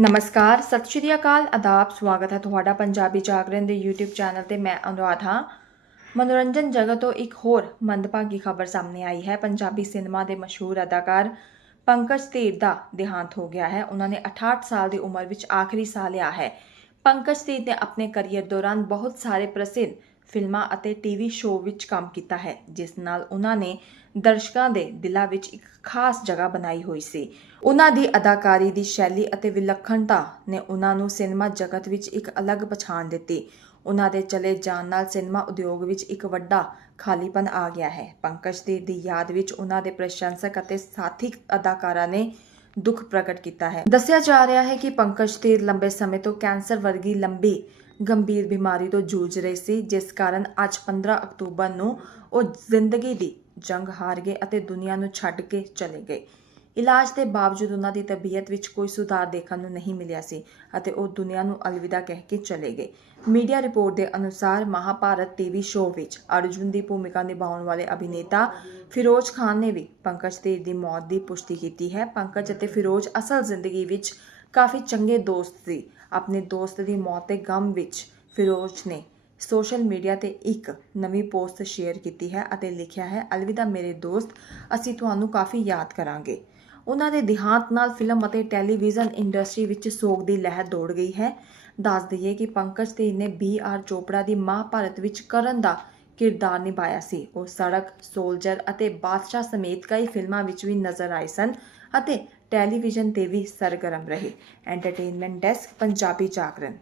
ਨਮਸਕਾਰ, ਸਤਿ ਸ਼੍ਰੀ ਅਕਾਲ, ਆਦਾਬ, ਸਵਾਗਤ ਹੈ ਤੁਹਾਡਾ ਪੰਜਾਬੀ ਜਾਗਰਣ ਦੇ YouTube ਚੈਨਲ ਤੇ ਮੈਂ ਅਨੁਰਾਧ। ਹਾਂ ਮਨੋਰੰਜਨ ਜਗਤ ਤੋਂ ਇੱਕ ਹੋਰ ਮੰਦਭਾਗੀ ਖਬਰ ਸਾਹਮਣੇ ਆਈ ਹੈ। ਪੰਜਾਬੀ ਸਿਨੇਮਾ ਦੇ ਮਸ਼ਹੂਰ ਅਦਾਕਾਰ ਪੰਕਜ ਧੀਰ ਦਾ ਦੇਹਾਂਤ ਹੋ ਗਿਆ ਹੈ। ਉਹਨਾਂ ਨੇ 68 ਸਾਲ ਦੀ ਉਮਰ ਵਿੱਚ ਆਖਰੀ ਸਾਹ ਲਿਆ ਹੈ। ਪੰਕਜ ਧੀਰ ਨੇ ਆਪਣੇ ਕੈਰੀਅਰ ਦੌਰਾਨ ਬਹੁਤ ਸਾਰੇ ਪ੍ਰਸਿੱਧ ਫਿਲਮਾਂ ਅਤੇ ਟੀਵੀ ਸ਼ੋਅ ਵਿੱਚ ਕੰਮ ਕੀਤਾ ਹੈ, ਜਿਸ ਨਾਲ ਉਹਨਾਂ ਨੇ ਦਰਸ਼ਕਾਂ ਦੇ ਦਿਲਾਂ ਵਿੱਚ ਇੱਕ ਖਾਸ ਜਗ੍ਹਾ ਬਣਾਈ ਹੋਈ ਸੀ। ਉਹਨਾਂ ਦੀ ਅਦਾਕਾਰੀ ਦੀ ਸ਼ੈਲੀ ਅਤੇ ਵਿਲੱਖਣਤਾ ਨੇ ਉਹਨਾਂ ਨੂੰ ਸਿਨੇਮਾ ਜਗਤ ਵਿੱਚ ਇੱਕ ਅਲੱਗ ਪਛਾਣ ਦਿੱਤੀ। ਉਹਨਾਂ ਦੇ ਚਲੇ ਜਾਣ ਨਾਲ ਸਿਨੇਮਾ ਉਦਯੋਗ ਵਿੱਚ ਇੱਕ ਵੱਡਾ ਖਾਲੀਪਨ ਆ ਗਿਆ ਹੈ। ਪੰਕਜ ਧੀਰ ਦੀ ਯਾਦ ਵਿੱਚ ਉਹਨਾਂ ਦੇ ਪ੍ਰਸ਼ੰਸਕ ਅਤੇ ਸਾਥੀ ਅਦਾਕਾਰਾਂ ਨੇ ਦੁੱਖ ਪ੍ਰਗਟ ਕੀਤਾ ਹੈ। ਦੱਸਿਆ ਜਾ ਰਿਹਾ ਹੈ ਕਿ ਪੰਕਜ ਧੀਰ ਲੰਬੇ ਸਮੇਂ ਤੋਂ ਕੈਂਸਰ ਵਰਗੀ ਲੰਬੀ ਗੰਭੀਰ ਬਿਮਾਰੀ ਤੋਂ ਜੂਝ ਰਹੇ ਸੀ, ਜਿਸ ਕਾਰਨ ਅੱਜ 15 ਅਕਤੂਬਰ ਨੂੰ ਉਹ ਜ਼ਿੰਦਗੀ ਦੀ ਜੰਗ ਹਾਰ ਗਏ ਅਤੇ ਦੁਨੀਆ ਨੂੰ ਛੱਡ ਕੇ ਚਲੇ ਗਏ। ਇਲਾਜ ਦੇ ਬਾਵਜੂਦ ਉਹਨਾਂ ਦੀ ਤਬੀਅਤ ਵਿੱਚ ਕੋਈ ਸੁਧਾਰ ਦੇਖਣ ਨੂੰ ਨਹੀਂ ਮਿਲਿਆ ਸੀ ਅਤੇ ਉਹ ਦੁਨੀਆ ਨੂੰ ਅਲਵਿਦਾ ਕਹਿ ਕੇ ਚਲੇ ਗਏ। ਮੀਡੀਆ ਰਿਪੋਰਟ ਦੇ ਅਨੁਸਾਰ ਮਹਾਭਾਰਤ ਟੀਵੀ ਸ਼ੋਅ ਵਿੱਚ ਅਰਜੁਨ ਦੀ ਭੂਮਿਕਾ ਨਿਭਾਉਣ ਵਾਲੇ ਅਭਿਨੇਤਾ ਫਿਰੋਜ਼ ਖਾਨ ਨੇ ਵੀ ਪੰਕਜ ਧੀਰ ਦੀ ਮੌਤ ਦੀ ਪੁਸ਼ਟੀ ਕੀਤੀ ਹੈ। ਪੰਕਜ ਅਤੇ ਫਿਰੋਜ਼ ਅਸਲ ਜ਼ਿੰਦਗੀ ਵਿੱਚ ਕਾਫੀ ਚੰਗੇ ਦੋਸਤ ਸੀ। ਆਪਣੇ ਦੋਸਤ ਦੀ ਮੌਤ ਦੇ ਗਮ ਵਿੱਚ ਫਿਰੋਜ਼ ਨੇ ਸੋਸ਼ਲ ਮੀਡੀਆ ਤੇ ਇੱਕ ਨਵੀਂ ਪੋਸਟ ਸ਼ੇਅਰ ਕੀਤੀ ਹੈ ਅਤੇ ਲਿਖਿਆ ਹੈ, ਅਲਵਿਦਾ ਮੇਰੇ ਦੋਸਤ, ਅਸੀਂ ਤੁਹਾਨੂੰ ਕਾਫੀ ਯਾਦ ਕਰਾਂਗੇ। ਉਹਨਾਂ ਦੇ ਦੇਹਾਂਤ ਨਾਲ ਫਿਲਮ ਅਤੇ ਟੈਲੀਵਿਜ਼ਨ ਇੰਡਸਟਰੀ ਵਿੱਚ ਸੋਗ ਦੀ ਲਹਿਰ ਦੌੜ ਗਈ ਹੈ। ਦੱਸ ਦਈਏ ਕਿ ਪੰਕਜ ਧੀਰ ਨੇ ਬੀ ਆਰ ਚੋਪੜਾ ਦੀ ਮਹਾਭਾਰਤ ਵਿੱਚ ਕਰਨ ਦਾ ਕਿਰਦਾਰ ਨਿਭਾਇਆ ਸੀ। ਉਹ ਸੜਕ, ਸੋਲਜਰ ਅਤੇ ਬਾਦਸ਼ਾਹ ਸਮੇਤ ਕਈ ਫਿਲਮਾਂ ਵਿੱਚ ਵੀ ਨਜ਼ਰ ਆਏ ਸਨ ਅਤੇ ਟੈਲੀਵਿਜ਼ਨ ਤੇ ਵੀ ਸਰਗਰਮ ਰਹੇ। Entertainment desk Punjabi Jagran.